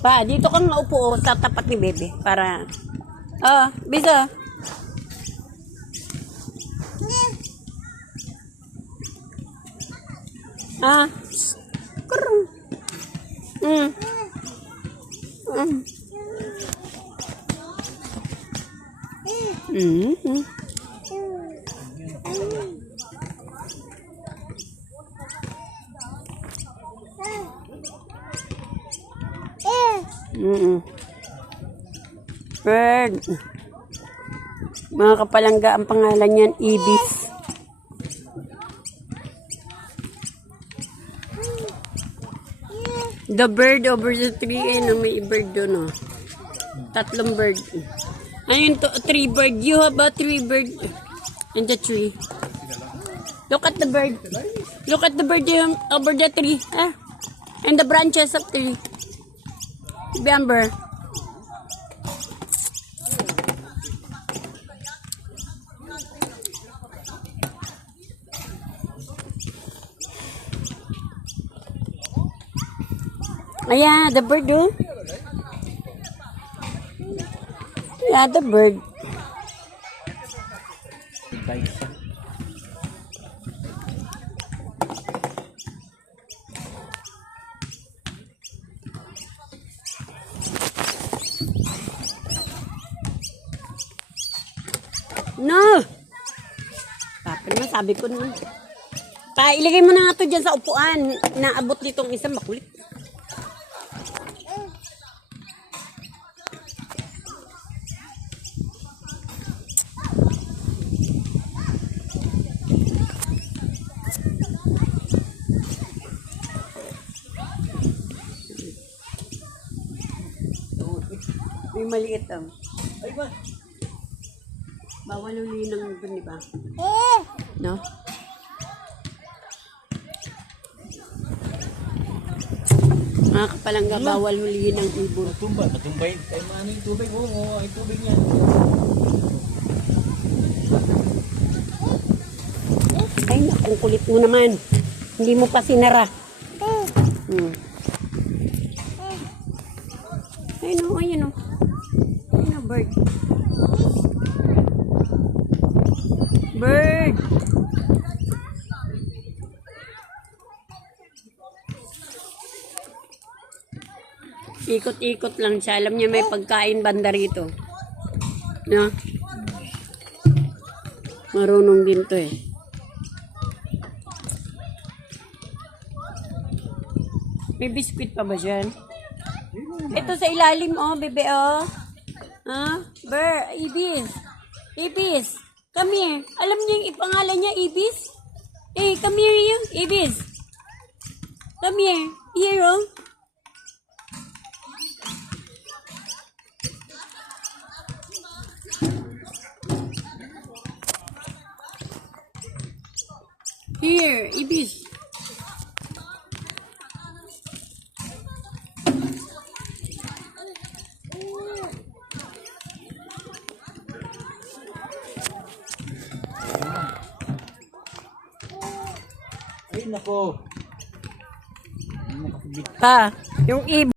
Pa, dito kang maupo sa tapat ni Bebe. Para, bisa. Kurang. Bird. Mga kapalangga, ang pangalan niyan, Ibis. The bird over the tree, may bird doon, oh. Tatlong bird. Ayun to, 3 bird. You have a 3 bird in the tree. Look at the bird. Look at the bird over the tree. And the branches of the tree. Remember. Ayan, the bird, oh. Yeah, the bird. No! Papa naman, sabi ko naman. Pa, ilagay mo na nga ito dyan sa upuan. Naabot nitong isang makulit. May maliit, oh. Ay ba? Bawal uli ng dun, di ba? No? Mga kapalangga, bawal uli ng ibon. Matumbay. Ay, ano yung tubig mo? Ay, tubig niya. Ay, nakong kulit mo naman. Hindi mo pa sinara. Ayun o, ayun o. Ayun o, bird. Bird! Ikot-ikot lang siya. Alam niya may pagkain banda rito. No? Marunong din to eh. May biskuit pa ba dyan? Ito sa ilalim, oh, bebe, oh. Ibis. Ibis. Come here. Alam niyo yung ipangalan niya, Ibis? Come here, you. Ibis. Come here. Here, oh. Here, Ibis. Ay, nako. Pa, yung ibis.